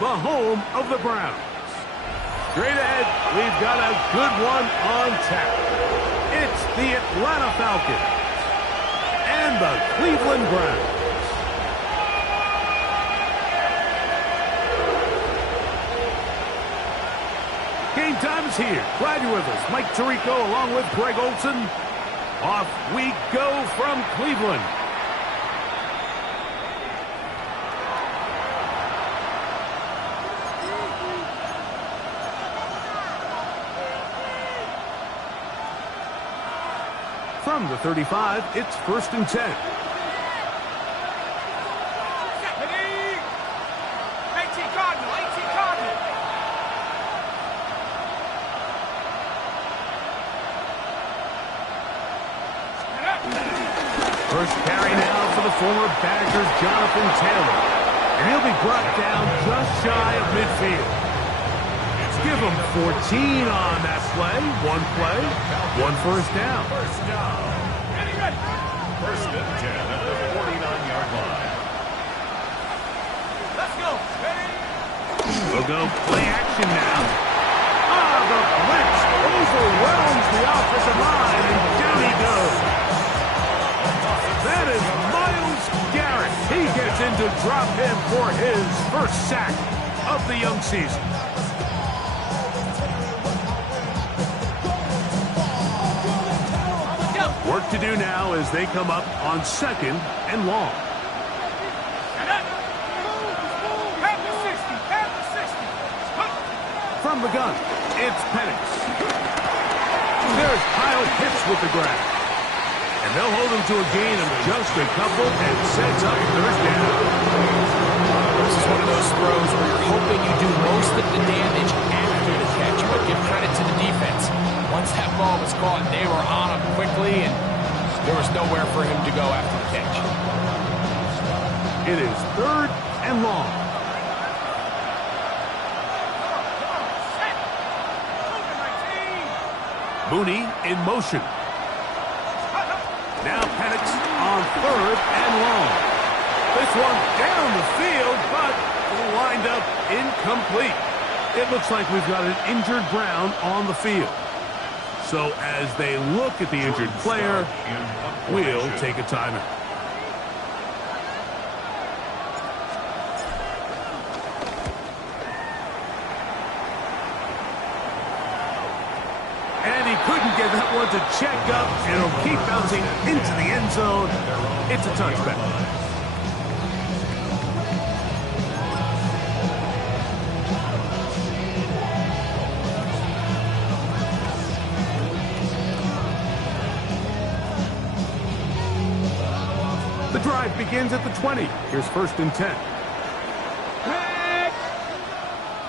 the home of the Browns. Straight ahead, we've got a good one on tap. It's the Atlanta Falcons and the Cleveland Browns. Game time is here. Glad you're with us. Mike Tirico along with Greg Olson. Off we go from Cleveland. From the 35, it's 1st and 10. First carry now for the former Badger, Jonathan Taylor. And he'll be brought down just shy of midfield. Give him 14 on that play. One play, one first down. First down. First and 10 at the 49-yard line. Let's go. We'll go play action now. Ah, the blitz overwhelms the offensive line, and down he goes. That is Myles Garrett. He gets into drop him for his first sack of the young season. Work to do now as they come up on 2nd and long. From the gun, it's Penix. There's Kyle Pitts with the grab. And they'll hold him to a gain of just a couple and sets up 3rd down. This is one of those throws where you're hoping you do most of the damage after the catch, but give credit to the defense. Once that ball was caught, they were on him quickly, and there was nowhere for him to go after the catch. It is 3rd and long. Mooney in motion. Now Penix on 3rd and long. This one down the field, but will wind up incomplete. It looks like we've got an injured Brown on the field. So as they look at the injured player, we'll take a timeout. And he couldn't get that one to check up, and it'll keep bouncing into the end zone. It's a touchback. The drive begins at the 20. Here's 1st and 10.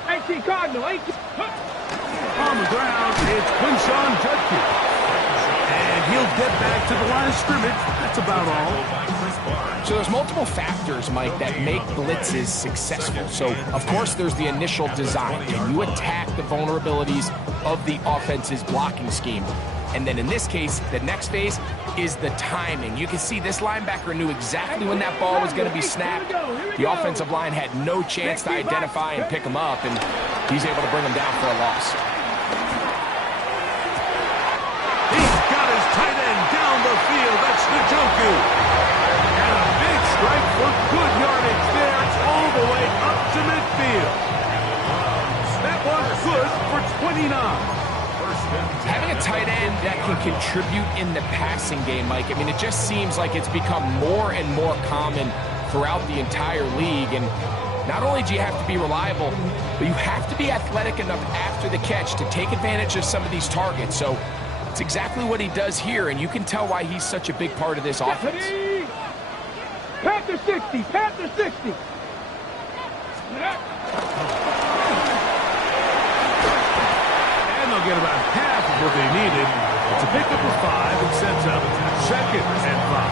AC Cardinal, AC. On the ground, it's Quinshon Judkins. And he'll get back to the line of scrimmage. That's about all. So there's multiple factors, Mike, that make blitzes successful. So, of course, there's the initial design. Can you attack the vulnerabilities of the offense's blocking scheme? And then in this case, the next phase is the timing. You can see this linebacker knew exactly when that ball was going to be snapped. The offensive line had no chance to identify and pick him up, and he's able to bring him down for a loss. He's got his tight end down the field. That's Njoku. And a big strike for good yardage there all the way up to midfield. That one's good for 29. Having a tight end that can contribute in the passing game, Mike, I mean, it just seems like it's become more and more common throughout the entire league. And not only do you have to be reliable, but you have to be athletic enough after the catch to take advantage of some of these targets. So it's exactly what he does here, and you can tell why he's such a big part of this offense. Panther 60, Panther 60. Get about half of what they needed to pick up a 5 and sets up 2nd and 5.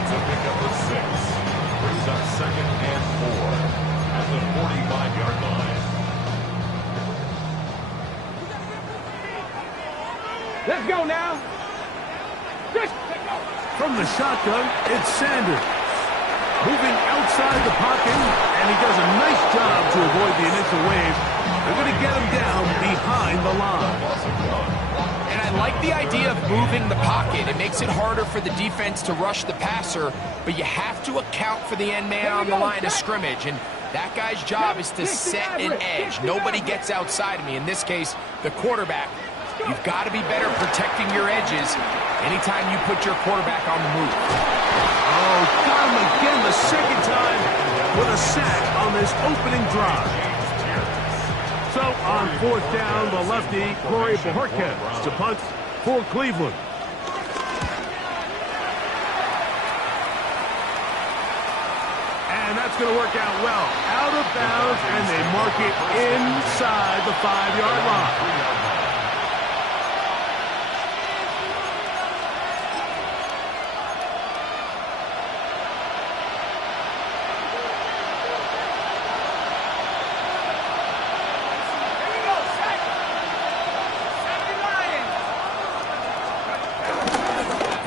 It's a pickup of 6. Brings up 2nd and 4 at the 45-yard line. Let's go now. From the shotgun, it's Sanders. Moving outside the pocket, and he does a nice job avoid the initial wave. They're going to get him down behind the line. And I like the idea of moving the pocket. It makes it harder for the defense to rush the passer, but you have to account for the end man on the line of scrimmage. And that guy's job is to set an edge. Nobody gets outside of me. In this case, the quarterback. You've got to be better protecting your edges anytime you put your quarterback on the move. Oh, got him again the second time with a sack on this opening drive. So on fourth down, the lefty, Corey Bojorquez, to punt for Cleveland. And that's going to work out well. Out of bounds, and they mark it inside the 5-yard line.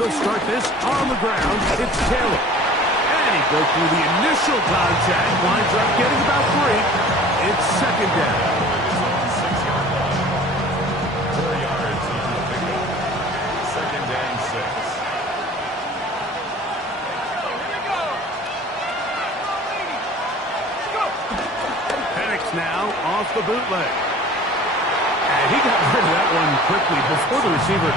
He'll start this on the ground. It's Taylor. And he broke through the initial contact. Winds up getting about 3. It's second down. 6-yard line. 4 yards on the pickup. Second and 6. Penix now off the bootleg. And he got rid of that one quickly before the receiver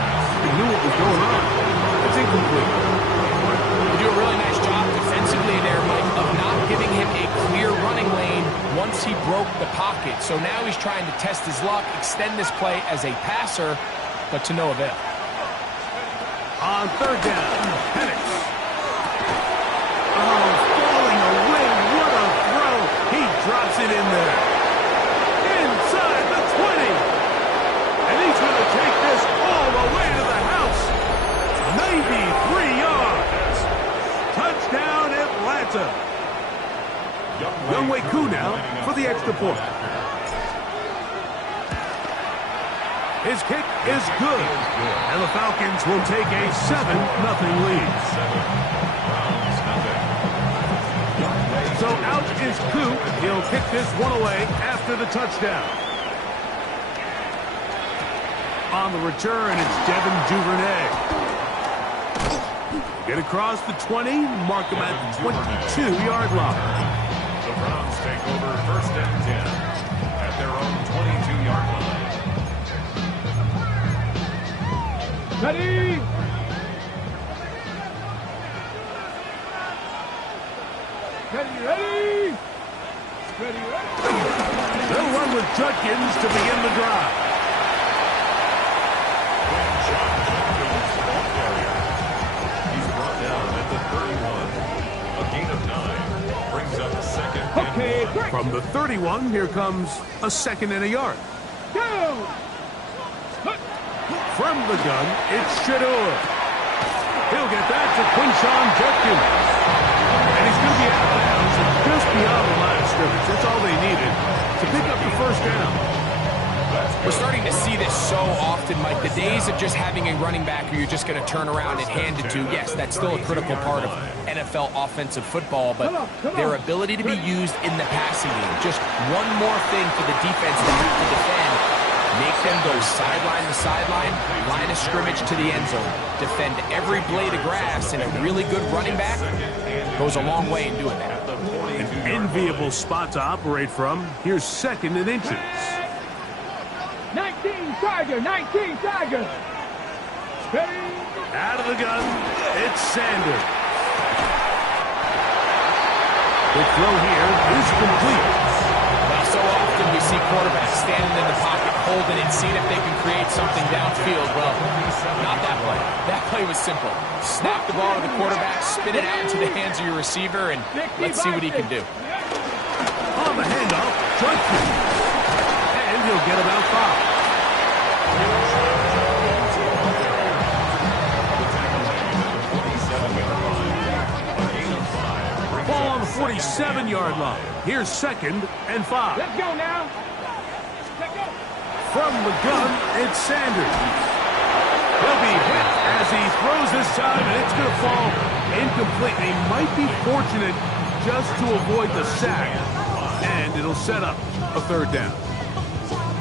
knew what was going on. It's incomplete. They do a really nice job defensively there, Mike, of not giving him a clear running lane once he broke the pocket. So now he's trying to test his luck, extend this play as a passer, but to no avail. On third down, Penix. Oh, falling away. What a throw. He drops it in there. Inside the 20. And he's going to take this all the way to the house. 93 yards. Touchdown, Atlanta. Younghoe Koo now for the extra point. His kick is good. And the Falcons will take a 7-0 lead. So out is Koo. He'll kick this one away after the touchdown. On the return, it's Devin Duvernay. Get across the 20, mark him at the 22-yard line. The Browns take over first and 10 at their own 22-yard line. Ready? Ready? They'll run with Judkins to begin the drive. He's brought down at the 31. A gain of 9 brings up second and Okay, 1. break. From the 31, here comes a second and a yard. Down. From the gun, it's Shedeur. He'll get that to Quinshon Judkins. And he's going to be out of bounds and just beyond the line of scrimmage. That's all they needed to pick up the first down. We're starting to see this so often, Mike. The days of just having a running back who you're just going to turn around and hand it to, yes, that's still a critical part of NFL offensive football, but their ability to be used in the passing game, just one more thing for the defense to have to defend. Make them go sideline to sideline, line of scrimmage to the end zone. Defend every blade of grass, and a really good running back goes a long way in doing that. An enviable spot to operate from. Here's second and inches. 19 Tiger, 19 Tiger. Ready? Out of the gun, it's Sanders. The throw here is complete. Well, so often we see quarterbacks standing in the pocket, holding it, seeing if they can create something downfield. Well, not that play. That play was simple. Snap the ball to the quarterback, spin it out into the hands of your receiver, and let's see what he can do. On the handoff, Judkins. And he'll get about 5. Ball on the 47-yard line. Here's second and 5. Let's go now. Let's go. From the gun, it's Sanders. He'll be hit as he throws this time, and it's going to fall incomplete. He might be fortunate just to avoid the sack. And and it'll set up a third down.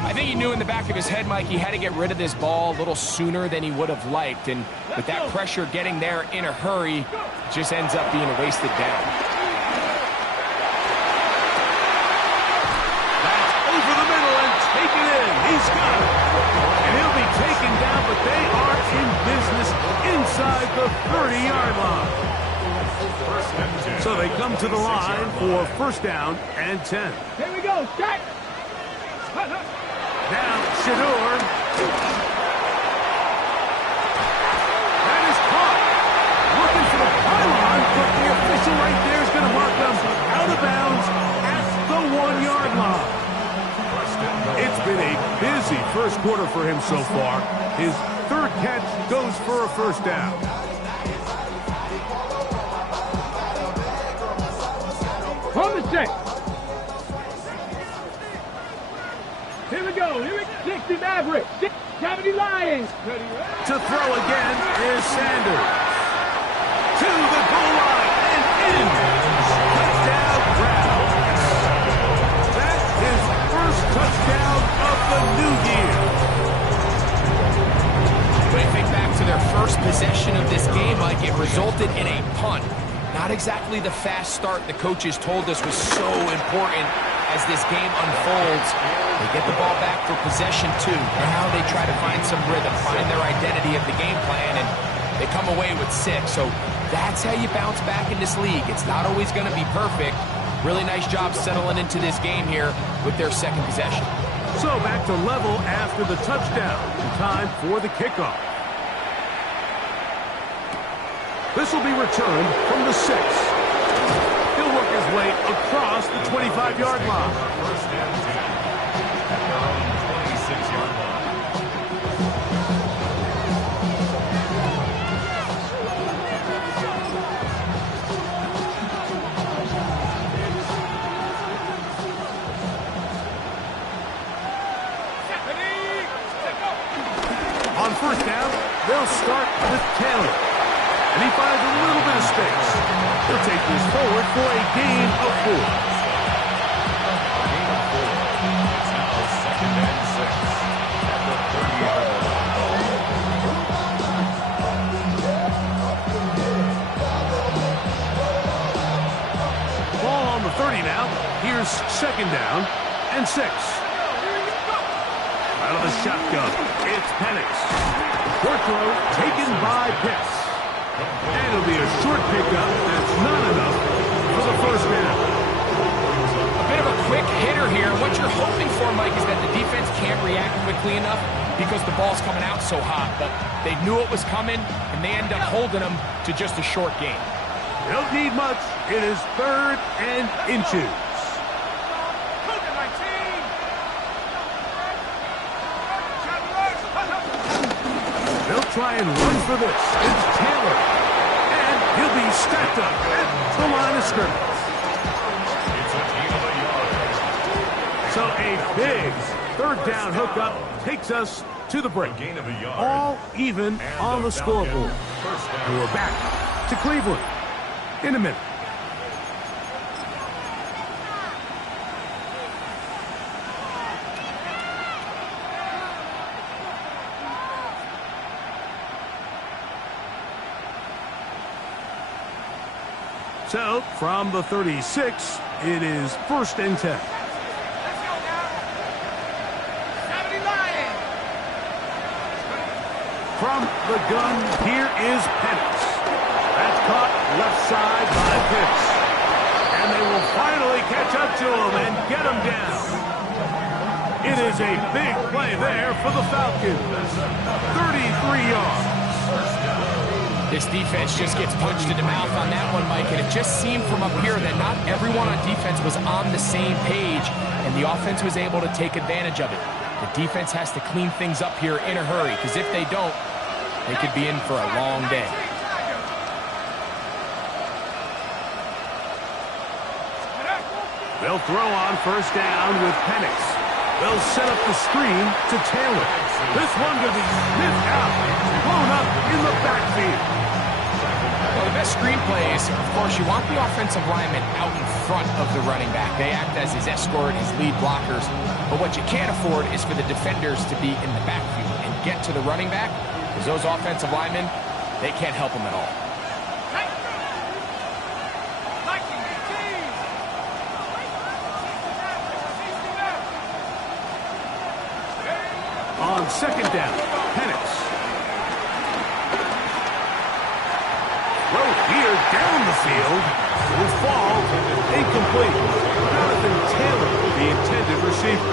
I think he knew in the back of his head, Mike, he had to get rid of this ball a little sooner than he would have liked. And with that pressure getting there in a hurry, it just ends up being a wasted down. That's over the middle and taken in. He's got it. And he'll be taken down, but they are in business inside the 30-yard line. So they come to the line for first down and 10. Here we go. Jack. Now, Shedeur. That is caught. Looking for the pylon, but the official right there is going to mark them out of bounds at the 1-yard line. It's been a busy first quarter for him so far. His third catch goes for a first down. From the set. Here we go. Here we go. 60 Maverick. 70 Lions. To throw again is Sanders. To the goal line and in. Touchdown, Browns. That's his first touchdown of the new year. When I think back to their first possession of this game, Mike, it resulted in a punt. Not exactly the fast start the coaches told us was so important as this game unfolds. They get the ball back for possession 2. Now they try to find some rhythm, find their identity of the game plan, and they come away with 6. So that's how you bounce back in this league. It's not always going to be perfect. Really nice job settling into this game here with their second possession. So back to level after the touchdown. Time for the kickoff. This will be returned from the 6. He'll work his way across the 25-yard line. First and 10 at their own 26-yard line. On first down, they'll start with Taylor. And he finds a little bit of space. He'll take this forward for a gain of 4. Gain of 4. It's now second and 6 at the 30-yard line. Ball on the 30 now. Here's second down and 6. Out of the shotgun, it's Penix. Short throw taken by Pitts. And it'll be a short pickup. That's not enough for the first down. A bit of a quick hitter here. What you're hoping for, Mike, is that the defense can't react quickly enough because the ball's coming out so hot. But they knew it was coming, and they end up holding them to just a short gain. Don't need much. It is third and inches. They'll try and run for this. It's Taylor. And he'll be stacked up at the line of scrimmage. It's a gain of a yard. So a big third down hookup takes us to the break. Gain of a yard. All even And on the scoreboard. First And down. we're back to Cleveland in a minute. So, from the 36, it is first and 10. From the gun, here is Penix. That's caught left side by Pitts. And they will finally catch up to him and get him down. It is a big play there for the Falcons. 33 yards. This defense just gets punched in the mouth on that one, Mike, and it just seemed from up here that not everyone on defense was on the same page, and the offense was able to take advantage of it. The defense has to clean things up here in a hurry, because if they don't, they could be in for a long day. They'll throw on first down with Penix. They'll set up the screen to Taylor. This one to be sniffed out, blown up in the backfield. Well, the best screenplay is, of course, you want the offensive lineman out in front of the running back. They act as his escort, his lead blockers. But what you can't afford is for the defenders to be in the backfield and get to the running back, because those offensive linemen, they can't help him at all. On second down, Penix. Throw here down the field. Will fall. Incomplete. Jonathan Taylor, the intended receiver.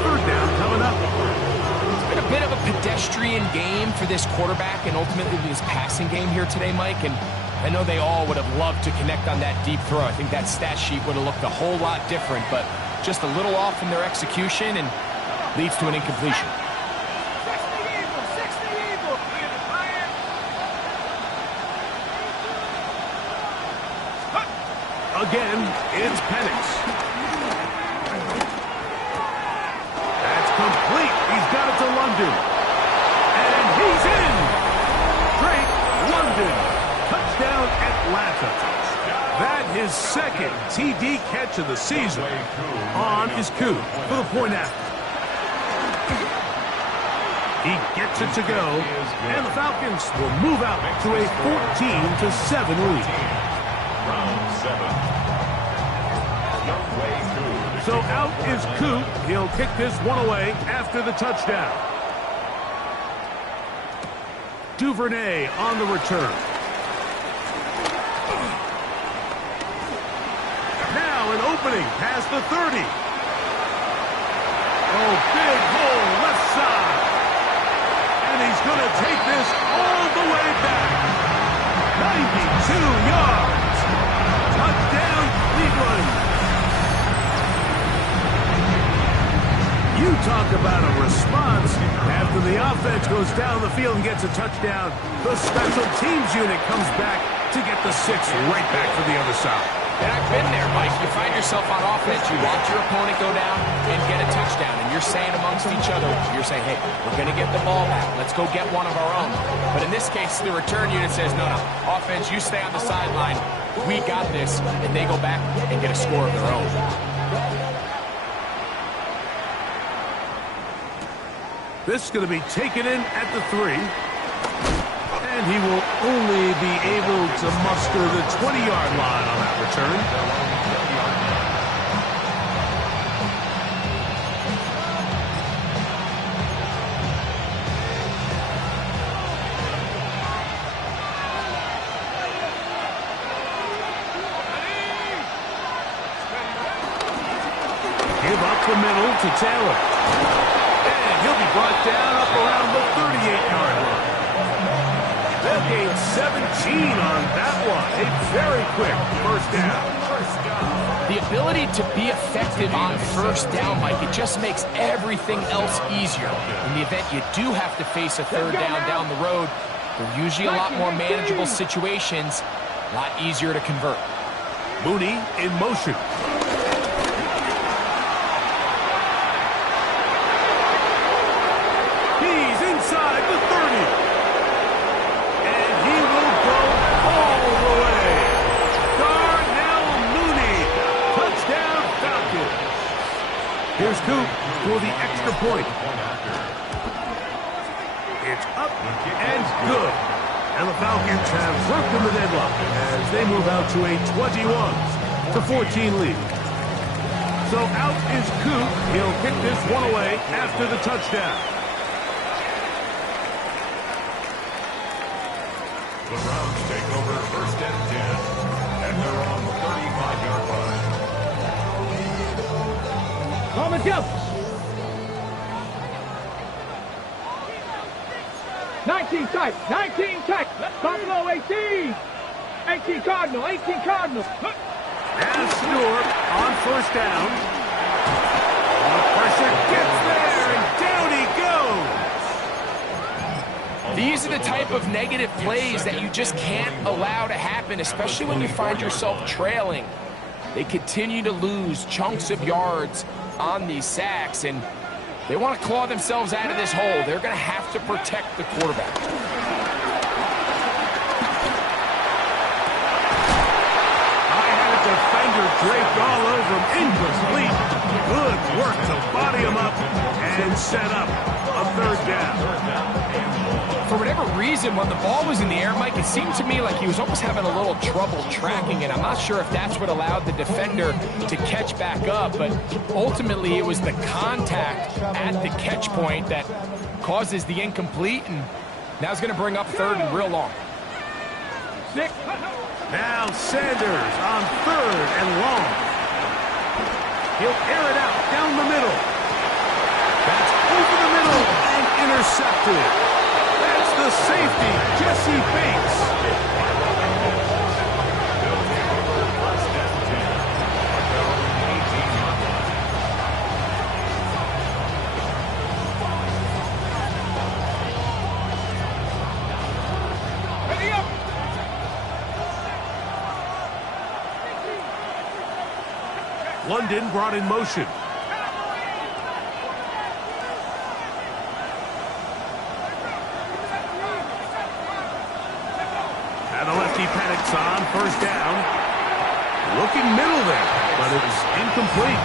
Third down coming up. It's been a bit of a pedestrian game for this quarterback and ultimately this passing game here today, Mike. And I know they all would have loved to connect on that deep throw. I think that stat sheet would have looked a whole lot different, but just a little off in their execution and leads to an incompletion. Again, it's Penix. That's complete. He's got it to London. And he's in. Drake London. Touchdown Atlanta. That his second TD catch of the season on is Coop for the point after. He gets it to go, and the Falcons will move out to a 14-7 lead. Round 7. So out is Coop. He'll kick this one away after the touchdown. Duvernay on the return. Now an opening past the 30. Oh, big hole left side. And he's going to take this all the way back. 92 yards. Touchdown, Cleveland. You talk about a response. After the offense goes down the field and gets a touchdown, the special teams unit comes back to get the 6 right back for the other side. And I've been there, Mike. You find yourself on offense, you watch your opponent go down and get a touchdown, and you're saying amongst each other, you're saying, hey, we're going to get the ball back. Let's go get one of our own. But in this case, the return unit says, no, offense, you stay on the sideline. We got this, and they go back and get a score of their own. This is going to be taken in at the 3. And he will only be able to muster the 20-yard line on that return. Give up the middle to Taylor. He'll be brought down up around the 38-yard line. They'll gain 17 on that one. A very quick first down. The ability to be effective on first down, Mike, it just makes everything else easier. In the event you do have to face a third down the road, they're usually a lot more manageable situations, a lot easier to convert. Mooney in motion. Inside the 30. And he will go all the way. Darnell Mooney. Touchdown Falcons. Here's Coop for the extra point. It's up and good. And the Falcons have broken the deadlock as they move out to a 21-14 lead. So out is Coop. He'll kick this one away after the touchdown. The Browns take over first and 10, and they're on the 35-yard line. Come and jump. 19 tight, 19 tight. Buffalo 18. 18 Cardinal, 18 Cardinal. And Stewart on first down. The pressure gets there, and down he goes. These are the type of negative plays that you just can't allow to happen, especially when you find yourself trailing. They continue to lose chunks of yards on these sacks, and they want to claw themselves out of this hole. They're going to have to protect the quarterback. incomplete. Good work to body him up and set up a third down. For whatever reason, when the ball was in the air, Mike, it seemed to me like he was almost having a little trouble tracking it. I'm not sure if that's what allowed the defender to catch back up, but ultimately it was the contact at the catch point that causes the incomplete, and now it's going to bring up third and real long. Now Sanders on third and long. He'll air it out down the middle. That's over the middle and intercepted. That's the safety, Jesse Bates. London brought in motion. And the lefty Penix on first down. Looking middle there, but it was incomplete.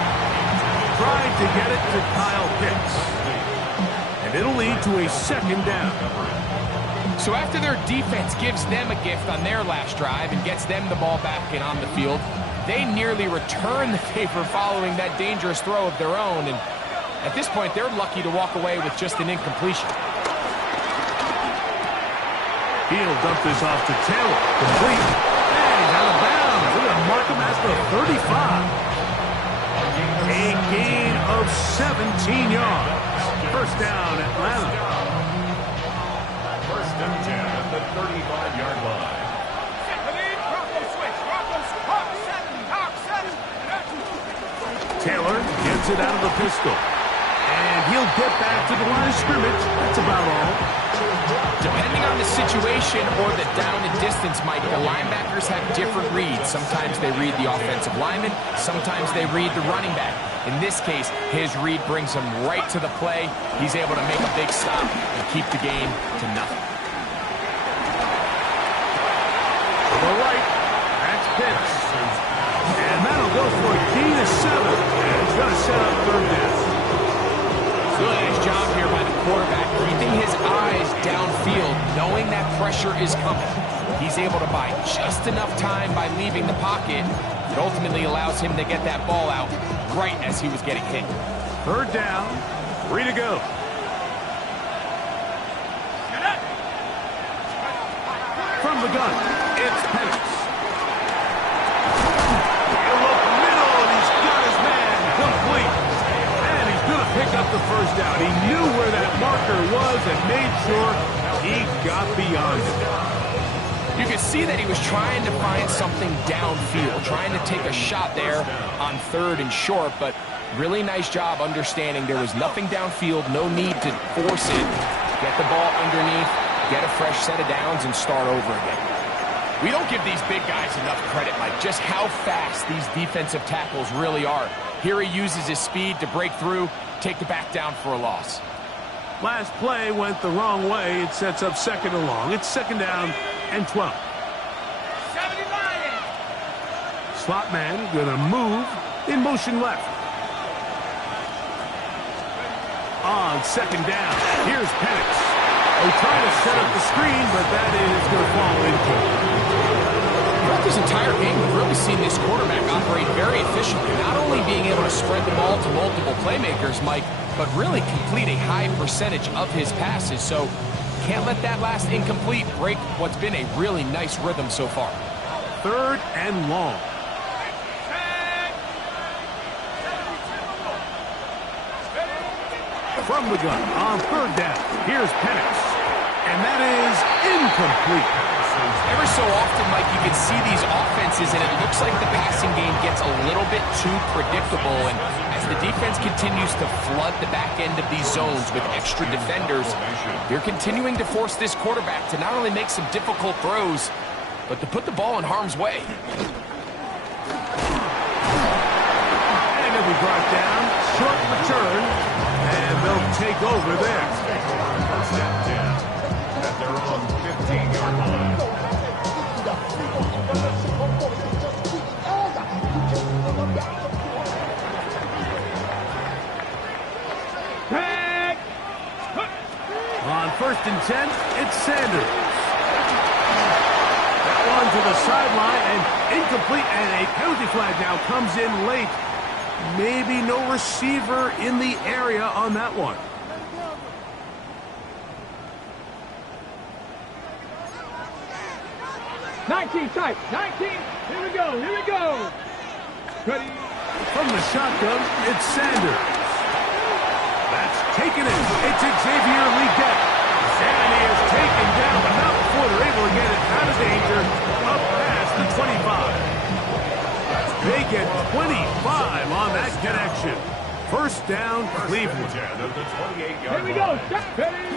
Tried to get it to Kyle Pitts. And it'll lead to a second down. So after their defense gives them a gift on their last drive and gets them the ball back and on the field, they nearly return the favor following that dangerous throw of their own. And at this point, they're lucky to walk away with just an incompletion. He'll dump this off to Taylor. Complete. And he's out of bounds. We're going to mark him at the 35. A gain of 17 yards. First down, Atlanta. First and 10 at the 35-yard line. Taylor gets it out of the pistol. And he'll get back to the line of scrimmage. That's about all. Depending on the situation or the down and distance, Mike, the linebackers have different reads. Sometimes they read the offensive lineman. Sometimes they read the running back. In this case, his read brings him right to the play. He's able to make a big stop and keep the game to nothing. To the right, that's Pitts. And that'll go for a gain of 7. And it's going to set up third down. Really nice job here by the quarterback, keeping his eyes downfield, knowing that pressure is coming. He's able to buy just enough time by leaving the pocket that ultimately allows him to get that ball out right as he was getting hit. Third down, 3 to go. From the gun, it's Penix. He'll look middle, and he's got his man complete. And he's going to pick up the first down. He knew where that marker was and made sure he got beyond it. You could see that he was trying to find something downfield, trying to take a shot there on third and short, but really nice job understanding there was nothing downfield, no need to force it. Get the ball underneath, get a fresh set of downs, and start over again. We don't give these big guys enough credit, Mike, just how fast these defensive tackles really are. Here he uses his speed to break through, take the back down for a loss. Last play went the wrong way. It sets up second and long. It's second down and 12. Slot man going to move in motion left. On second down, here's Penix. They try to set up the screen, but that is going to fall into. Throughout this entire game, we've really seen this quarterback operate very efficiently, not only being able to spread the ball to multiple playmakers, Mike, but really complete a high percentage of his passes. So can't let that last incomplete break what's been a really nice rhythm so far. Third and long. From the gun on third down, here's Penix. And that is incomplete. Every so often, Mike, you can see these offenses, and it looks like the passing game gets a little bit too predictable. And as the defense continues to flood the back end of these zones with extra defenders, they're continuing to force this quarterback to not only make some difficult throws, but to put the ball in harm's way. And it'll be brought down, short return, and they'll take over there. First and 10 at their own 15-yard line. first and 10, it's Sanders. That one to the sideline and incomplete, and a penalty flag now comes in late. Maybe no receiver in the area on that one. Nineteen tight. 19. Here we go. Here we go. Ready. From the shotgun, it's Sanders. That's taken in. It's Xavier Legette. And he is taken down, but not before they're able to get it out of danger up past the 25. They get 25 on that connection. First down, Cleveland. Here we go. Ready.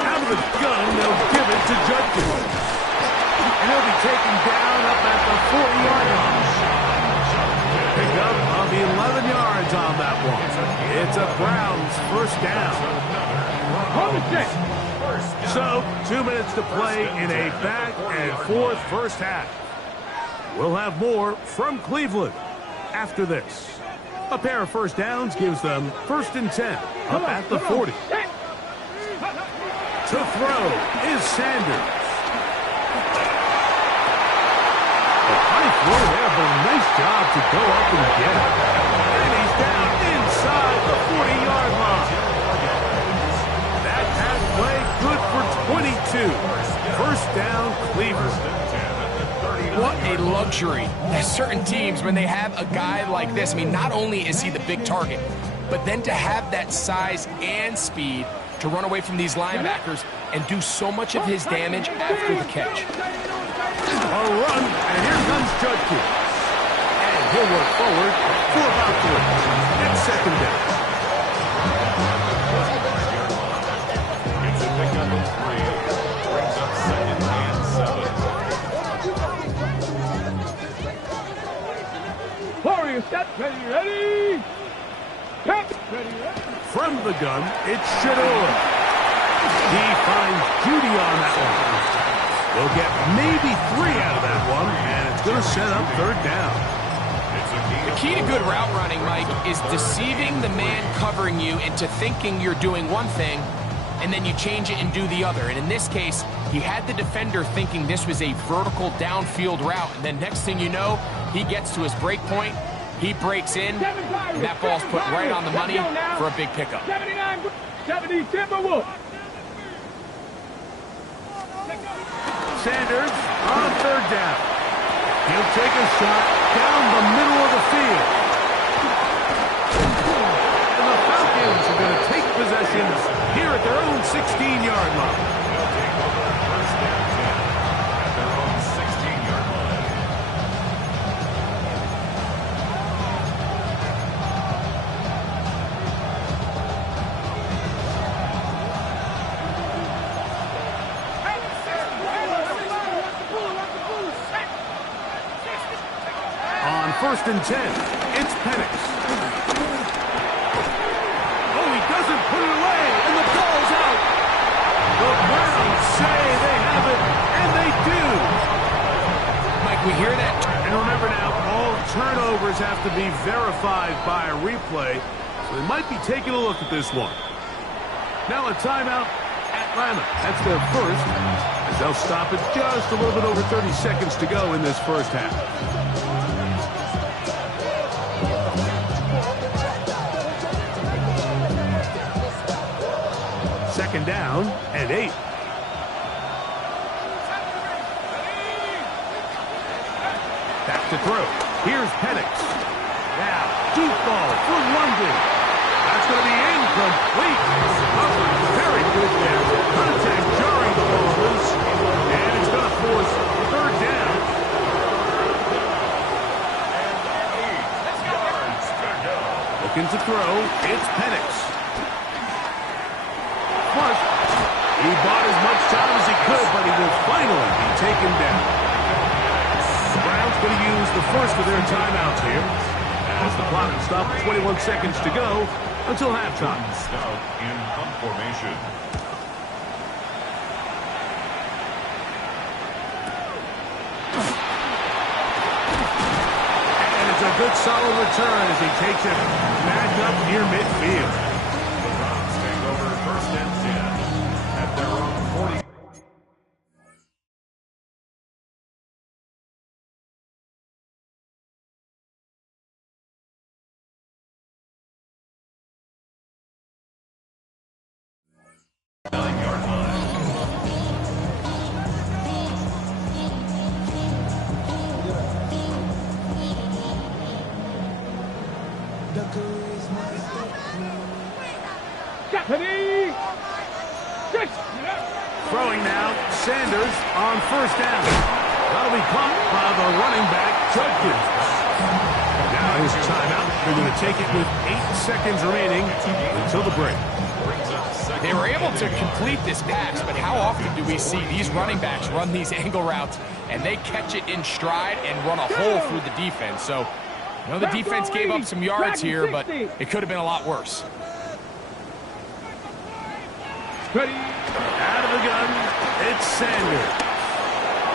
Out of the gun, they'll give it to Judkins. And he'll be taken down up at the 40-yard line. Pick up of 11 yards on that one. It's a Browns first down. So, 2 minutes to play in a back-and-forth first half. We'll have more from Cleveland after this. A pair of first downs gives them first and 10 up at the 40. To throw is Sanders. A high throw there, but a nice job to go up and get it. And he's down inside the 40-yard line. That pass play good for 22. First down, Cleveland. What a luxury. There's certain teams, when they have a guy like this, I mean, not only is he the big target, but then to have that size and speed to run away from these linebackers and do so much of his damage after the catch. A run, and here comes Judkins. And he'll work forward for about 3. It's second down. It's a pickup of 3. Brings up second and 7. Warrior set. Ready. Pep. Ready. From the gun, it's Shador. He finds Judy on that one. They'll get maybe 3 out of that one, and it's going to set up third down. The key to good route running, Mike, is deceiving the man covering you into thinking you're doing one thing, and then you change it and do the other. And in this case, he had the defender thinking this was a vertical downfield route, and then next thing you know, he gets to his break point, he breaks in, and that ball's put right on the money for a big pickup. 70 Timberwolves. Sanders on third down. He'll take a shot down the middle of the field. And the Falcons are going to take possession here at their own 16-yard line. They'll take over first down 10 at their own 16-yard line. On first and 10, it's Penix. Oh, he doesn't put it away, and the ball's out. The Browns say they have it, and they do. Mike, we hear that. And remember now, all turnovers have to be verified by a replay, so they might be taking a look at this one. Now a timeout, Atlanta. That's their first, as they'll stop it just a little bit over 30 seconds to go in this first half. Second down and 8. Back to throw. Here's Penix. Now, deep ball for London. That's going to be incomplete. Very good there. Contact jarring the ball loose. And it's going to force third down. And 8 yards to go. Looking to throw. It's Penix. Plus, he bought as much time as he could, but he will finally be taken down. The Browns going to use the first of their timeouts here, as the clock will stop with 21 seconds to go until halftime. Stout in punt formation. And it's a good solid return as he takes it back up near midfield. The Browns take over first and 10 at 9-yard line. Ready? Six. Throwing now, Sanders on first down. That'll be caught by the running back, Judkins. Now his timeout. They're going to take it with 8 seconds remaining until the break. They were able to complete this pass, but how often do we see these running backs run these angle routes and they catch it in stride and run a hole through the defense? So, you know, the defense gave up some yards here, but it could have been a lot worse. Ready? Out of the gun, it's Sanders.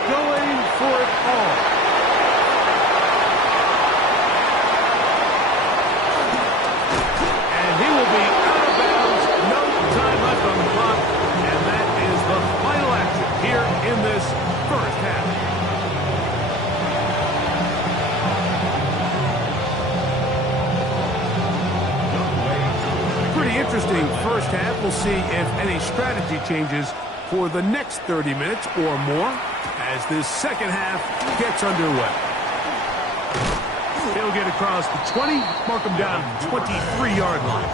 Going for it all. And he will be out of bounds. No time left on the clock. And that is the final action here in this first half. Pretty interesting first half. We'll see if any strategy changes for the next 30 minutes or more as this second half gets underway. He'll get across the 20, mark him down 23-yard line.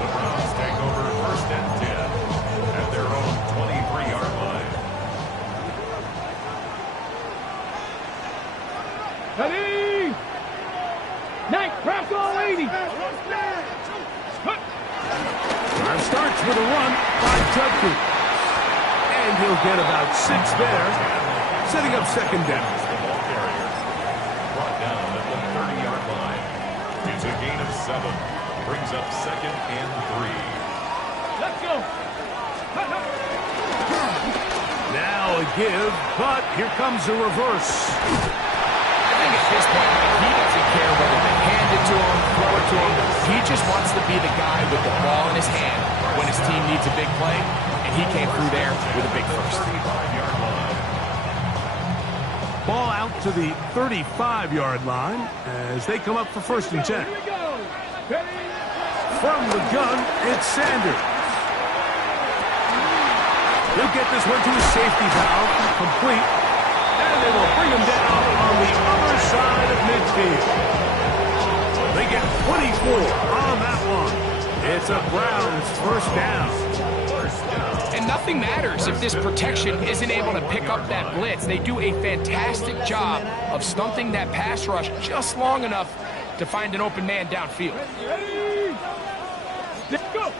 The Browns take over first and 10 at their own 23-yard line. Ready? Night, press all 80. Time starts with a run by Judkins. And he'll get about 6 there, setting up second down. The ball carrier brought down at the 30-yard line. It's a gain of 7. Brings up second and 3. Let's go. Now a give, but here comes a reverse. I think at this point, he doesn't care whether they hand it to him, throw it to him. He just wants to be the guy with the ball in his hand when his team needs a big play, and he came through there with a big first. 35-yard line. Ball out to the 35-yard line as they come up for first and 10. Here we go. Ready? From the gun, it's Sanders. He'll get this one to his safety valve, complete, and they will bring him down on the other side of midfield. They get 24 on that one. It's a Browns first down. And nothing matters if this protection isn't able to pick up that blitz. They do a fantastic job of stunting that pass rush just long enough to find an open man downfield. Ready? Let's go.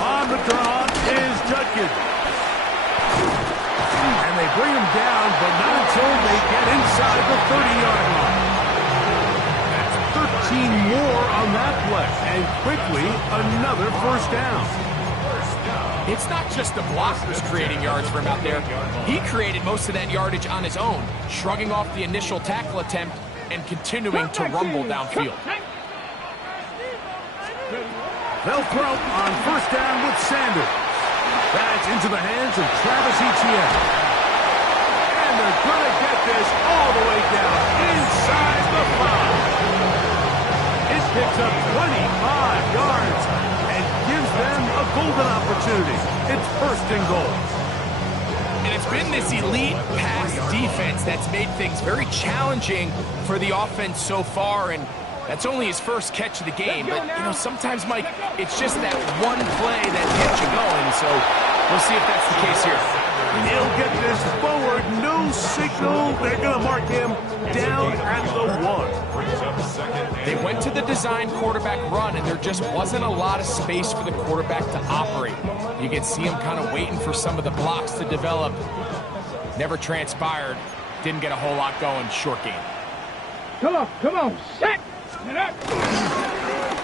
On the draw is Judkins. And they bring him down, but not until they get inside the 30-yard line. That's 13 more on that play. And quickly, another first down. It's not just the blockers creating yards for him out there. He created most of that yardage on his own, shrugging off the initial tackle attempt and continuing to rumble downfield. They'll throw on first down with Sanders. That's into the hands of Travis Etienne. And they're going to get this all the way down inside the 5. It picks up 25 yards and gives them a golden opportunity. It's first and goal. And it's been this elite pass defense that's made things very challenging for the offense so far, and that's only his first catch of the game. But, you know, sometimes, Mike, it's just that one play that gets you going, so we'll see if that's the case here. He'll get this forward, no signal. They're going to mark him down at the 1. Brings up second and They went to the design quarterback run, and there just wasn't a lot of space for the quarterback to operate. You can see him kind of waiting for some of the blocks to develop. Never transpired. Didn't get a whole lot going. Short game. Come on. Set.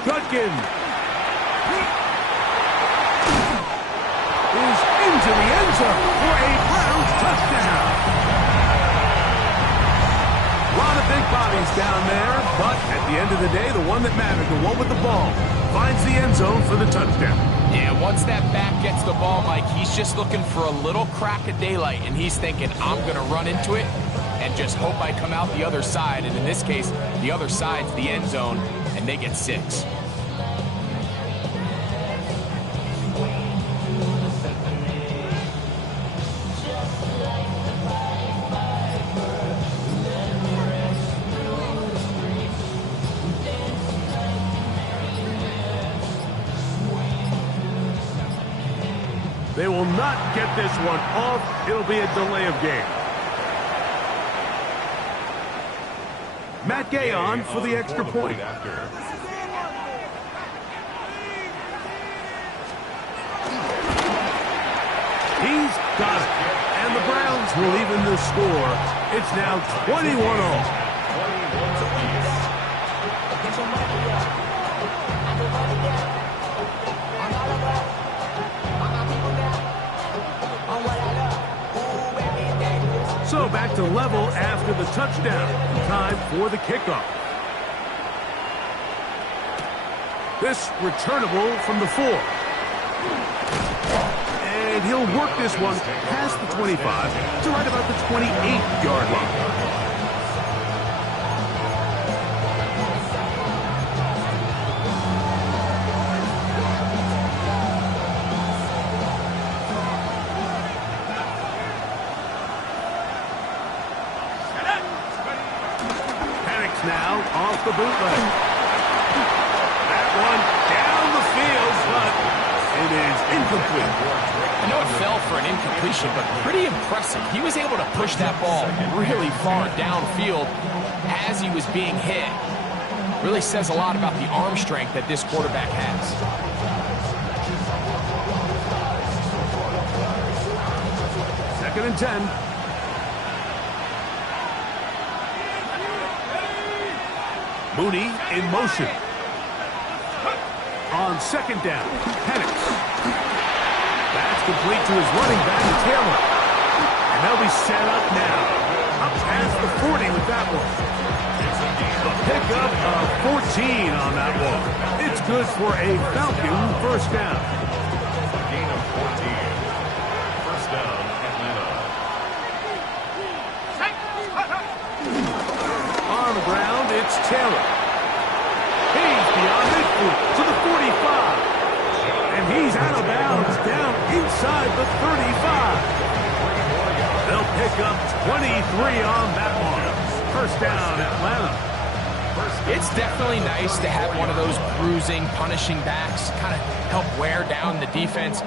Judkins is into the end zone for a Browns touchdown. A lot of big bodies down there, but at the end of the day, the one that mattered, the one with the ball, finds the end zone for the touchdown. Yeah, once that back gets the ball, Mike, he's just looking for a little crack of daylight, and he's thinking, I'm going to run into it and just hope I come out the other side. And in this case, the other side's the end zone, and they get 6. They will not get this one off. It'll be a delay of game. Matt Gay on for the extra point. He's got it. And the Browns will even the score. It's now 21-all. So back to level after the touchdown. Time for the kickoff. This returnable from the 4. And he'll work this one past the 25 to right about the 28-yard line. Now off the bootleg. That one down the field, but it is incomplete. I know it fell for an incompletion, but pretty impressive. He was able to push that ball really far downfield as he was being hit. Really says a lot about the arm strength that this quarterback has. Second and 10. Mooney in motion. On second down, Penix. That's complete to his running back, Taylor. And they'll be set up now. Up past the 40 with that one. A pickup of 14 on that one. It's good for a Falcon first down. Gain of 14. First down, Atlanta. On the ground, it's Taylor. He's beyond midfield to the 45. And he's out of bounds down inside the 35. They'll pick up 23 on that one. First down, Atlanta. It's definitely nice to have one of those bruising, punishing backs, kind of help wear down the defense.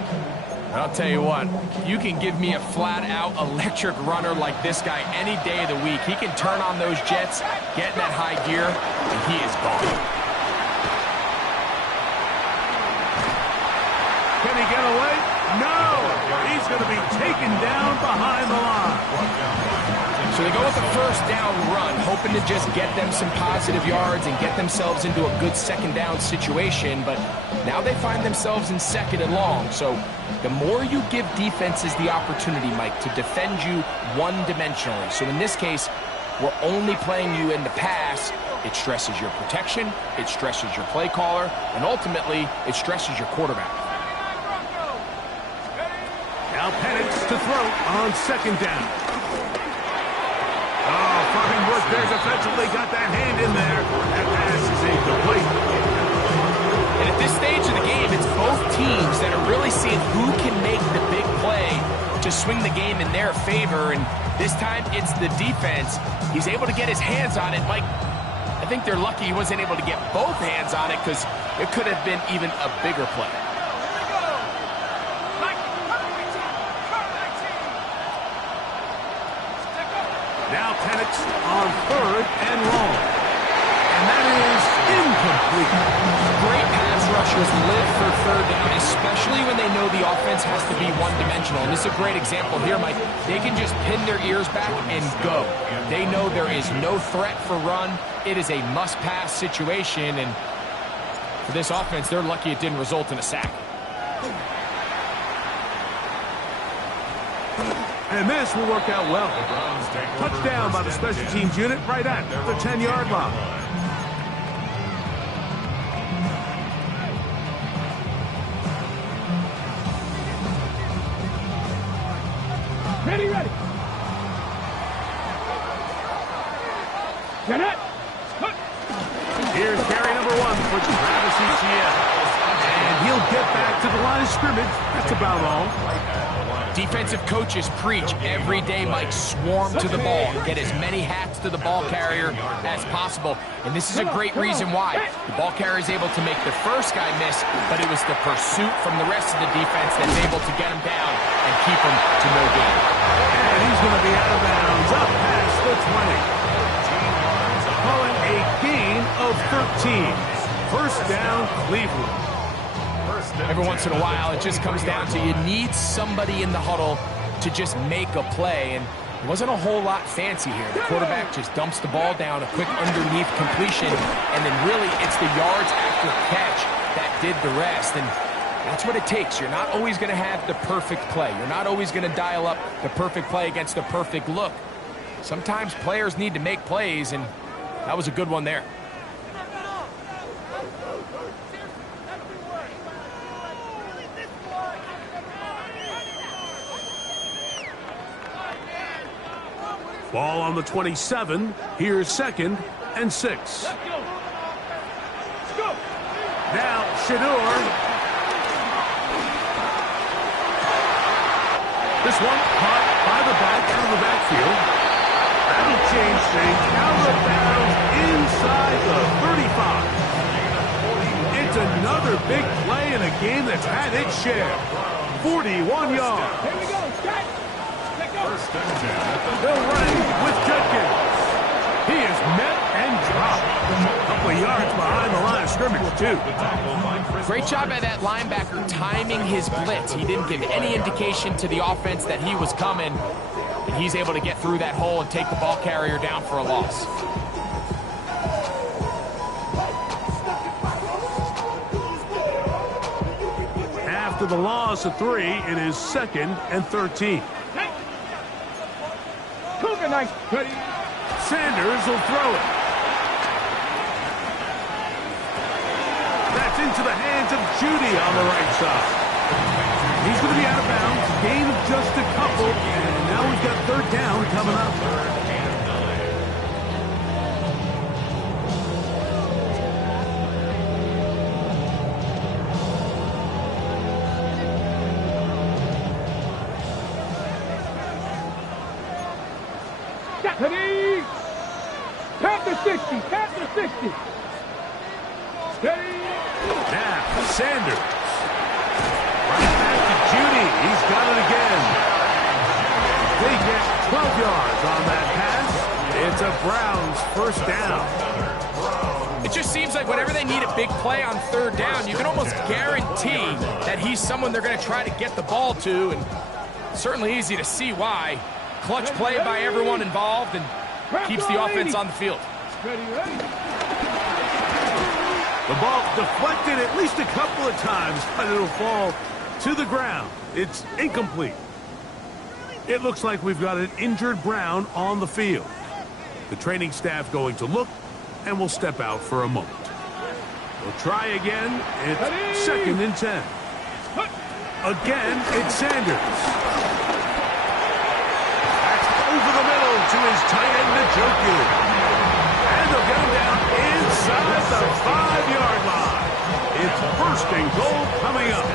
I'll tell you what, you can give me a flat-out electric runner like this guy any day of the week. He can turn on those jets, get in that high gear, and he is gone. Can he get away? No! He's going to be taken down behind the line. So they go with the first down run, hoping to just get them some positive yards and get themselves into a good second down situation, but now they find themselves in second and long. So the more you give defenses the opportunity, Mike, to defend you one-dimensionally. So in this case, we're only playing you in the pass. It stresses your protection, it stresses your play caller, and ultimately, it stresses your quarterback. Now Penix to throw on second down. Oh, fine work there defensively. Got that hand in there. That pass is incomplete. And at this stage of the game, it's both teams that are really seeing who can make the big play to swing the game in their favor. And this time, it's the defense. He's able to get his hands on it. Mike, I think they're lucky he wasn't able to get both hands on it because it could have been even a bigger play. Now Penix on third and long. And that is incomplete. Great pass rushers live for third down, especially when they know the offense has to be one-dimensional. And this is a great example here, Mike. They can just pin their ears back and go. They know there is no threat for run. It is a must-pass situation, and for this offense, they're lucky it didn't result in a sack. And this will work out well. Touchdown by the special teams unit right at the 10-yard line. Ready. Get it. Here's carry number 1 for Travis Etienne. And he'll get back to the line of scrimmage. That's about all. Defensive coaches preach every day, Mike, swarm to the ball and get as many hats to the ball carrier as possible. And this is a great reason why. The ball carrier is able to make the first guy miss, but it was the pursuit from the rest of the defense that's able to get him down and keep him to no gain. And he's going to be out of bounds, up past the 20. Calling a gain of 13. First down, Cleveland. Every once in a while, it just comes down to you need somebody in the huddle to just make a play, and it wasn't a whole lot fancy here. The quarterback just dumps the ball down, a quick underneath completion, and then really it's the yards after catch that did the rest, and that's what it takes. You're not always going to have the perfect play. You're not always going to dial up the perfect play against the perfect look. Sometimes players need to make plays, and that was a good one there. Ball on the 27. Here's 2nd and 6. Let's go. Let's go. Now Shedeur. This one caught by the back out of the backfield. That'll change things. Out of bounds inside the 35. It's another big play in a game that's had its share. 41 yards. Here we go. Set. Let go. They'll run it with Judkins. He is met and dropped. A couple of yards behind the line of scrimmage, too. Great job by that linebacker timing his blitz. He didn't give any indication to the offense that he was coming, and he's able to get through that hole and take the ball carrier down for a loss. After the loss of 3, it is 2nd and 13. Cougar nice. Ready. Sanders will throw it. That's into the hands of Judy on the right side. He's going to be out of bounds. Gain of just a couple. And now we've got 3rd down coming up. Ready. Tap the 60. Tap the 60. Steady. Now, Sanders. Right back to Judy. He's got it again. They get 12 yards on that pass. It's a Browns first down. It just seems like whenever they need a big play on 3rd down, you can almost guarantee that he's someone they're going to try to get the ball to, and certainly easy to see why. Clutch play by everyone involved and keeps the offense on the field. Ready, ready. The ball deflected at least a couple of times, but it'll fall to the ground. It's incomplete. It looks like we've got an injured Brown on the field. The training staff going to look, and we'll step out for a moment. We'll try again. It's 2nd and 10. Again, it's Sanders. Over the middle to his tight end, Njoku. And they'll get him down inside the 5-yard line. It's 1st and goal coming up.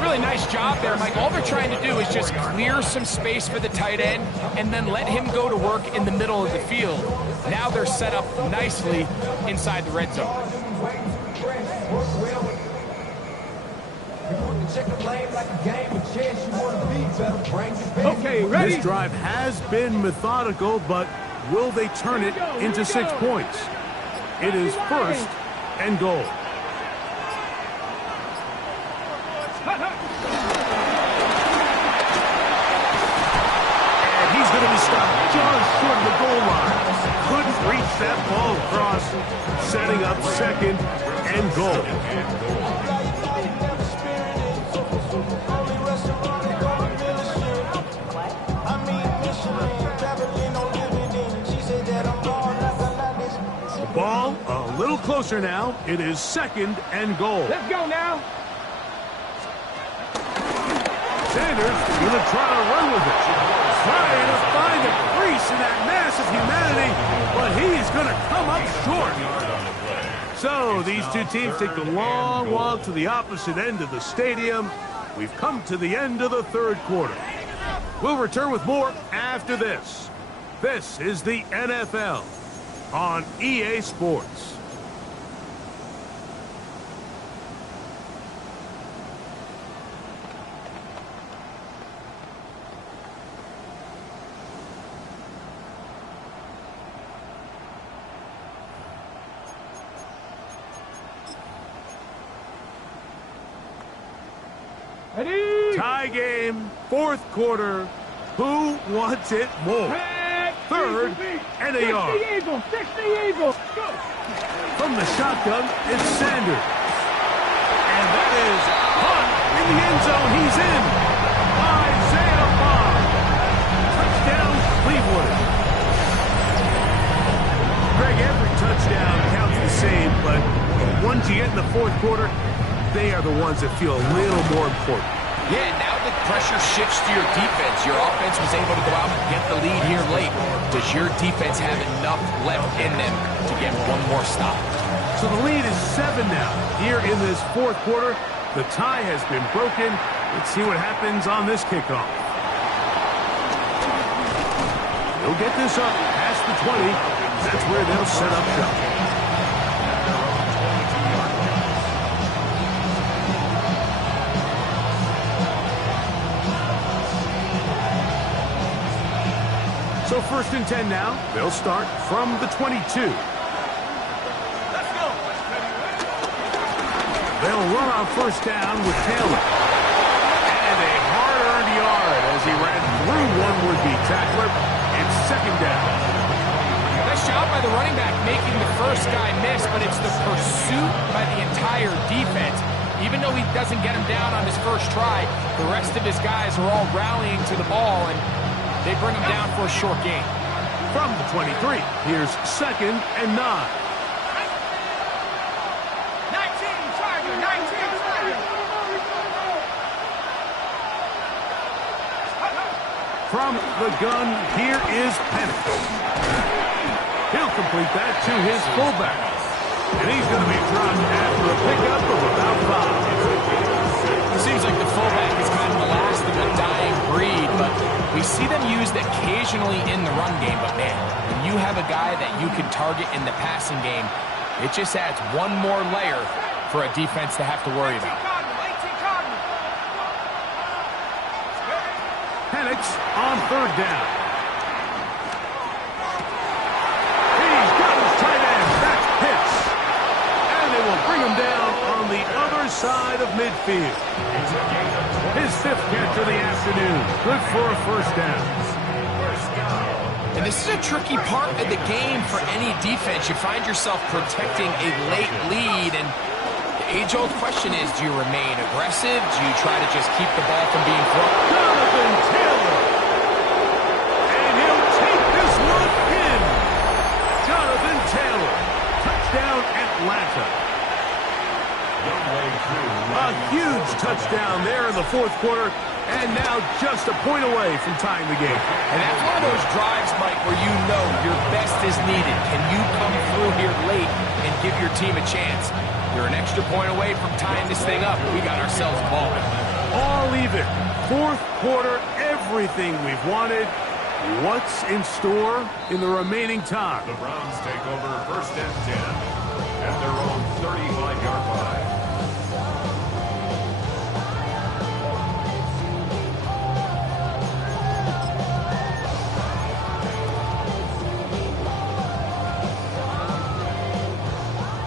Really nice job there, Mike. All they're trying to do is just clear some space for the tight end and then let him go to work in the middle of the field. Now they're set up nicely inside the red zone. Okay, ready. This drive has been methodical, but will they turn it into 6 points? It is 1st and goal. And he's going to be stopped just short of the goal line. Couldn't reach that ball across, setting up 2nd and goal. Ball a little closer now. It is 2nd and goal. Let's go now. Sanders going to try to run with it. Trying to find a crease in that mass of humanity, but he is going to come up short. So these two teams take the long walk to the opposite end of the stadium. We've come to the end of the third quarter. We'll return with more after this. This is the NFL on EA Sports. Ready? Tie game, fourth quarter. Who wants it more? Third and a yard. 60 Eagles, 60 Eagles. Go. From the shotgun, it's Sanders. And that is caught in the end zone. He's in. Isaiah Bond. Touchdown, Cleveland. Greg, every touchdown counts the same, but the ones you get in the fourth quarter, they are the ones that feel a little more important. Yeah, now the pressure shifts to your defense. Your offense was able to go out and get the lead here late. Does your defense have enough left in them to get one more stop? So the lead is 7 now. Here in this fourth quarter, the tie has been broken. Let's see what happens on this kickoff. They'll get this up past the 20. That's where they'll set up shop. So first and 10 now. They'll start from the 22. Let's go. They'll run on first down with Taylor. And a hard-earned yard as he ran through one would-be tackler. It's second down. Nice job by the running back making the first guy miss, but it's the pursuit by the entire defense. Even though he doesn't get him down on his first try, the rest of his guys are all rallying to the ball, and they bring him down for a short gain. From the 23, here's second and 9. 19, Charger, 19, Charger. From the gun, here is Penix. He'll complete that to his fullback. And he's going to be dropped after a pickup of about 5. It seems like the fullback is kind of the last of a dying breed, but we see them used occasionally in the run game. But man, when you have a guy that you can target in the passing game, it just adds one more layer for a defense to have to worry about. Penix on third down. He's got his tight end. That's Pitts. And they will bring him down on the other side of midfield. His 5th catch of the afternoon. Good for a first down. And this is a tricky part of the game for any defense. You find yourself protecting a late lead, and the age-old question is, do you remain aggressive? Do you try to just keep the ball from being thrown? Jonathan Taylor. And he'll take this one in. Jonathan Taylor. Touchdown, Atlanta. A huge touchdown there in the fourth quarter, and now just a point away from tying the game. And that's one of those drives, Mike, where you know your best is needed. Can you come through here late and give your team a chance? You're an extra point away from tying this thing up. We got ourselves a ball. All even. Fourth quarter, everything we've wanted. What's in store in the remaining time? The Browns take over first and 10 at their own 35-yard line.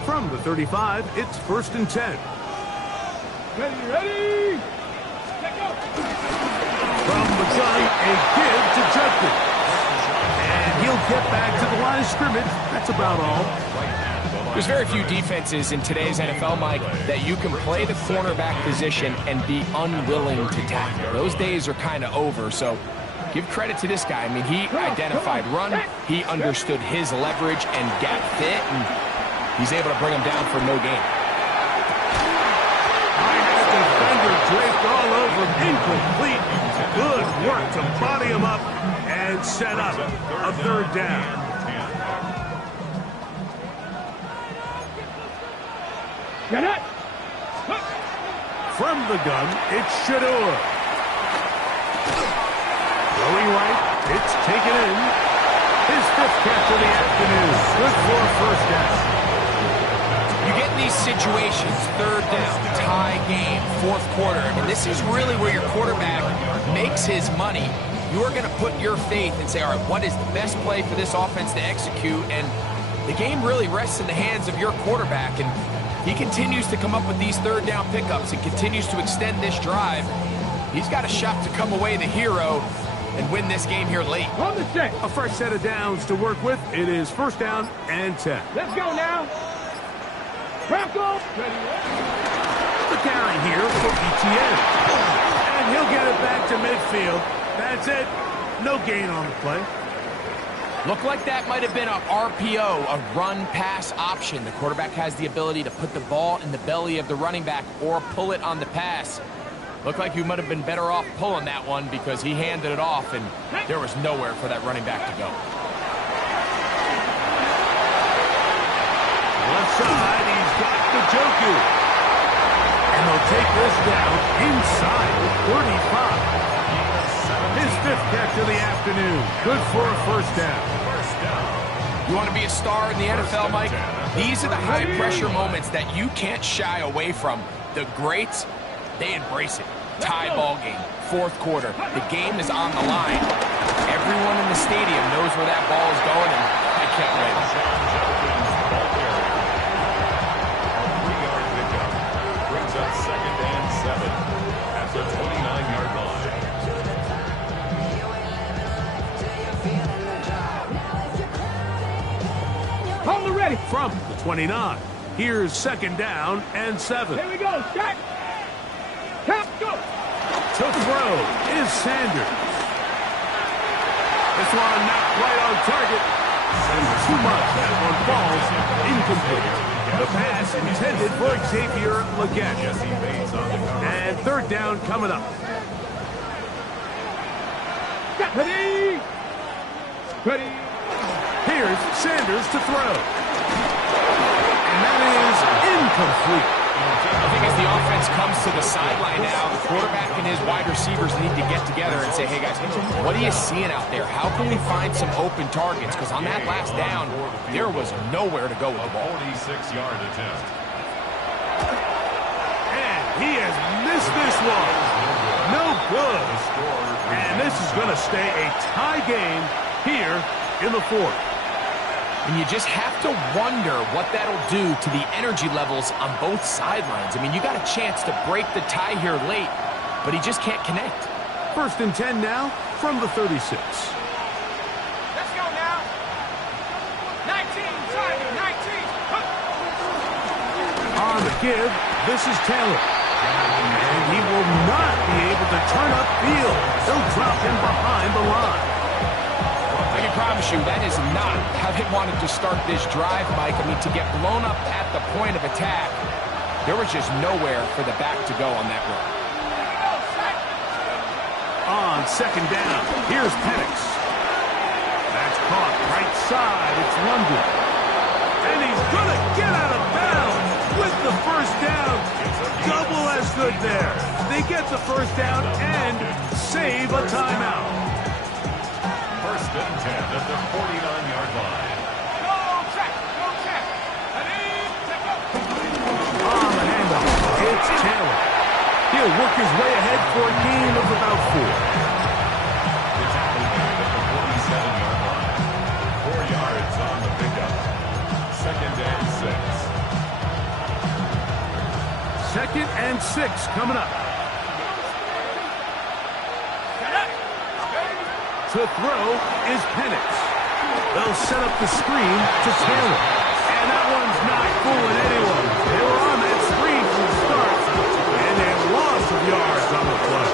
From the 35, it's first and 10. Ready? From the gun, a give to Judkins. And he'll get back to the line of scrimmage. That's about all. There's very few defenses in today's NFL, Mike, that you can play the cornerback position and be unwilling to tackle. Those days are kind of over, so give credit to this guy. I mean, he identified run, he understood his leverage and gap fit, and he's able to bring him down for no gain. Defender draped all over him. Incomplete. Good work to body him up and set up a third down. Get it. From the gun, it's Shedeur. Going right, it's taken in. His 5th catch of the afternoon. Good for a first down. You get in these situations, 3rd down, tie game, 4th quarter. I mean, this is really where your quarterback makes his money. You are going to put your faith and say, all right, what is the best play for this offense to execute? And the game really rests in the hands of your quarterback. And he continues to come up with these 3rd down pickups and continues to extend this drive. He's got a shot to come away the hero and win this game here late. On the set. A fresh set of downs to work with. It is 1st down and 10. Let's go now. Bronco. The carry here for ETN. And he'll get it back to midfield. That's it. No gain on the play. Looked like that might have been a RPO, a run-pass option. The quarterback has the ability to put the ball in the belly of the running back or pull it on the pass. Looked like you might have been better off pulling that one because he handed it off, and there was nowhere for that running back to go. Left side, he's got the Njoku. And they'll take this down inside the 35. His 5th catch of the afternoon. Good for a first down. You want to be a star in the NFL, Mike? These are the high-pressure moments that you can't shy away from. The greats, they embrace it. Tie ball game, 4th quarter. The game is on the line. Everyone in the stadium knows where that ball is going, and I can't wait. Brings up 2nd and 7 at the 29-yard line. Hold the ready. From the 29. Here's 2nd down and 7. Here we go. Check. Tap, go. To throw is Sanders. This one not quite on target. And too much. That one falls incomplete. The pass intended for Xavier Legette. And 3rd down coming up. Ready. Ready. Here's Sanders to throw. And that is incomplete. I think as the offense comes to the sideline now, the quarterback and his wide receivers need to get together and say, hey, guys, what are you seeing out there? How can we find some open targets? Because on that last down, there was nowhere to go with the ball. 46-yard attempt. And he has missed this one. No good. And this is going to stay a tie game here in the 4th. And you just have to wonder what that'll do to the energy levels on both sidelines. I mean, you got a chance to break the tie here late, but he just can't connect. 1st and 10 now from the 36. Let's go now. 19, Simon, 19. On the give, this is Taylor. And he will not be able to turn upfield. They'll drop him behind the line. I can promise you that is not how they wanted to start this drive, Mike. I mean, to get blown up at the point of attack, there was just nowhere for the back to go on that run. On 2nd down, here's Penix. That's caught right side. It's London. And he's going to get out of bounds with the 1st down. Double as good there. They get the 1st down and save a timeout. 1st and 10 at the 49-yard line. Go check. Go check. Ready. Go. On the handoff, it's Taylor. He'll work his way ahead for a gain of about 4. The tackle made at the 47-yard line. 4 yards on the pickup. 2nd and 6. 2nd and 6 coming up. To throw is Penix. They'll set up the screen to Taylor. And that one's not fooling anyone. They were on that screen from the start. And a loss of yards on the play.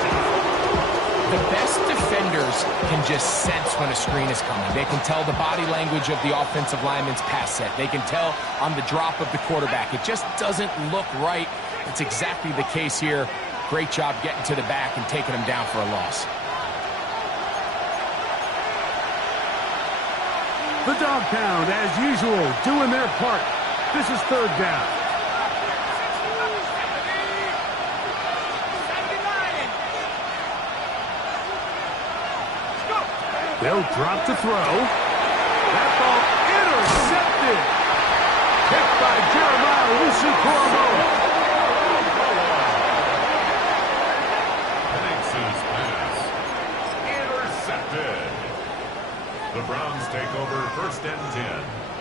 The best defenders can just sense when a screen is coming. They can tell the body language of the offensive lineman's pass set. They can tell on the drop of the quarterback. It just doesn't look right. It's exactly the case here. Great job getting to the back and taking him down for a loss. The Dog Pound, as usual, doing their part. This is 3rd down. They'll drop to throw. That ball intercepted. Picked by Jeremiah Owusu-Koramoah. Penix's pass. Intercepted. The Browns take over 1st and 10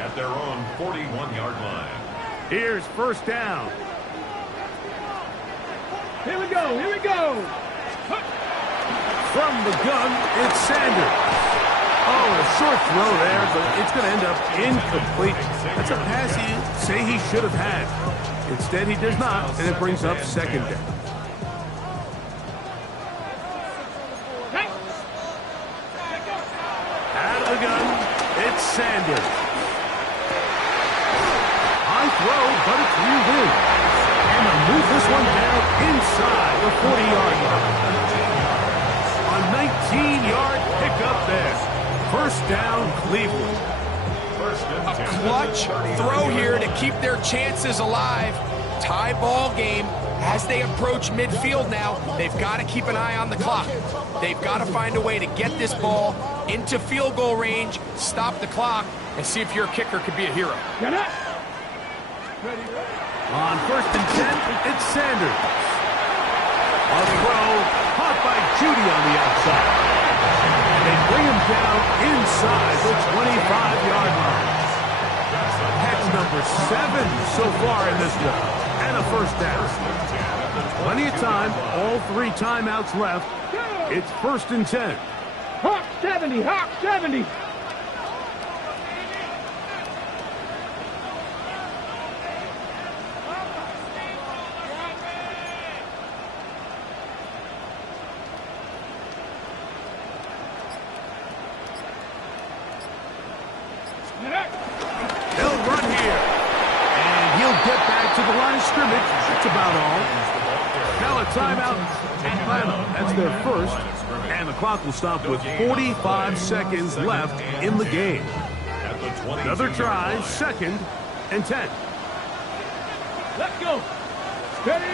at their own 41-yard line. Here's 1st down. Here we go, here we go. From the gun, it's Sanders. Oh, a short throw there, but it's going to end up incomplete. That's a pass he say he should have had. Instead, he does not, and it brings up 2nd down. Out of the gun, it's Sanders. High throw, but it's reeled in. And they'll move this one down inside the 40-yard line. A 19-yard pickup there. 1st down, Cleveland. A clutch throw here to keep their chances alive. Tie ball game as they approach midfield now. They've got to keep an eye on the clock. They've got to find a way to get this ball into field goal range, stop the clock, and see if your kicker could be a hero. Get up. On 1st and 10, it's Sanders. A throw caught by Judy on the outside. And they bring him down inside the 25-yard line. Catch number 7 so far in this one. And a 1st down. Plenty of time. All 3 timeouts left. It's 1st and 10. Hawk 70, Hawk 70. They'll run here. And he'll get back to the line of scrimmage. That's about all. Now a timeout. That's their 1st. And the clock will stop with 45 seconds left in the game. Another try, 2nd and 10. Let's go. Steady.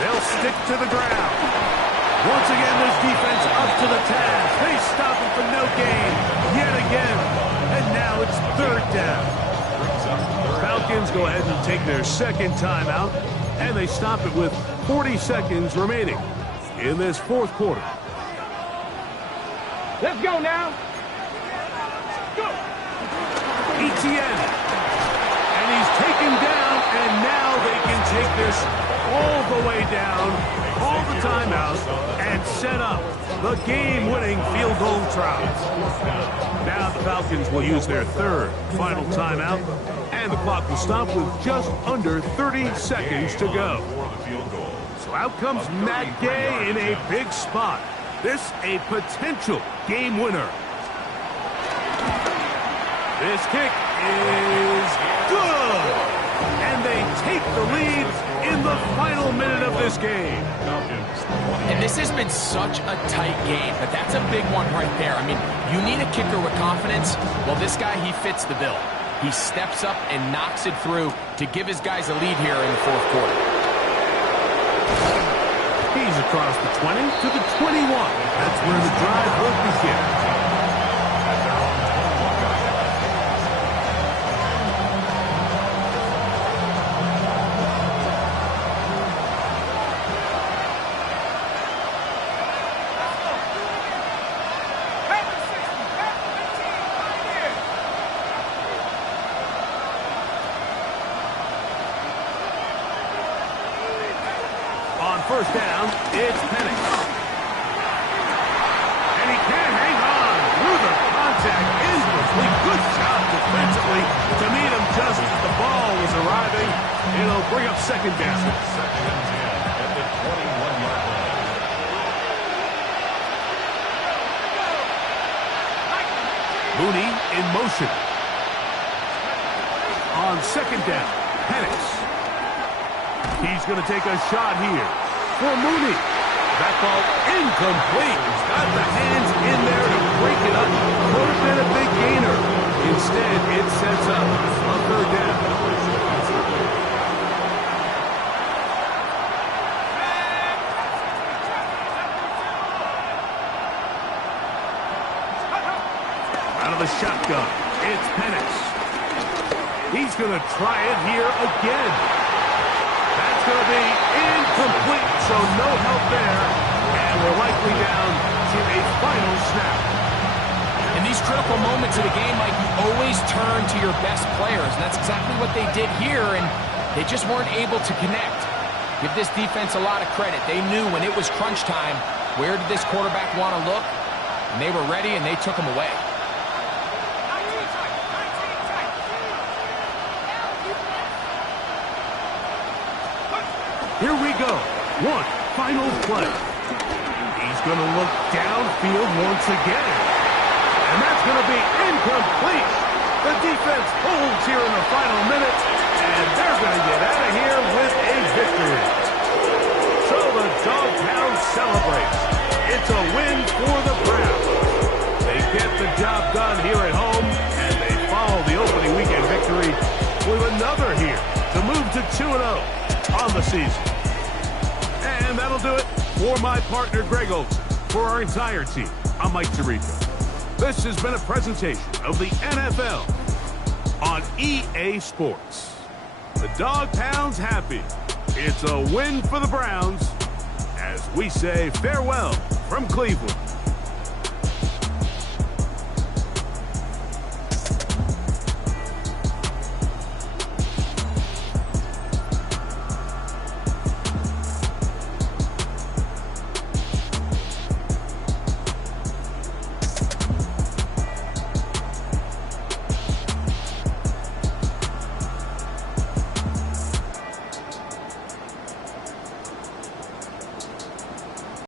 They'll stick to the ground. Once again, this defense up to the task. They stop it for no gain. Yet again. And now it's 3rd down. Falcons go ahead and take their 2nd timeout. And they stop it with 40 seconds remaining in this 4th quarter. Let's go now. Go. Etienne. And he's taken down, and now they can take this all the way down, call the timeout, and set up the game-winning field goal try. Now the Falcons will use their 3rd final timeout, and the clock will stop with just under 30 seconds to go. So out comes Matt Gay in a big spot. This a potential game winner. This kick is good. And they take the lead in the final minute of this game. And this has been such a tight game, but that's a big one right there. I mean, you need a kicker with confidence. Well, this guy, he fits the bill. He steps up and knocks it through to give his guys a lead here in the 4th quarter. He's across the 20 to the 21. That's where the drive will begin. On 1st down, it's Penix. And he can't hang on through the contact. Incomplete. Good job defensively to meet him just as the ball was arriving. It'll bring up 2nd down. 2nd and 10 at the 21-yard line. Mooney in motion. On 2nd down, Penix. He's going to take a shot here for Mooney. That ball incomplete. He's got the hands in there to break it up. Could have been a big gainer. Instead, it sets up a 3rd down. the shotgun. It's Penix. He's going to try it here again. That's going to be incomplete, so no help there. And we're likely down to a final snap. In these critical moments of the game, Mike, you always turn to your best players, and that's exactly what they did here, and they just weren't able to connect. Give this defense a lot of credit. They knew when it was crunch time, where did this quarterback want to look, and they were ready, and they took him away. Here we go. One final play. He's going to look downfield once again. And that's going to be incomplete. The defense holds here in the final minutes, and they're going to get out of here with a victory. So the Dog Pound celebrates. It's a win for the Browns. They get the job done here at home, and they follow the opening weekend victory with another here to move to 2-0 on the season. And that'll do it for my partner, Greg Olsen. For our entire team, I'm Mike Tirico. This has been a presentation of the NFL on EA Sports. The Dog Pound's happy. It's a win for the Browns as we say farewell from Cleveland.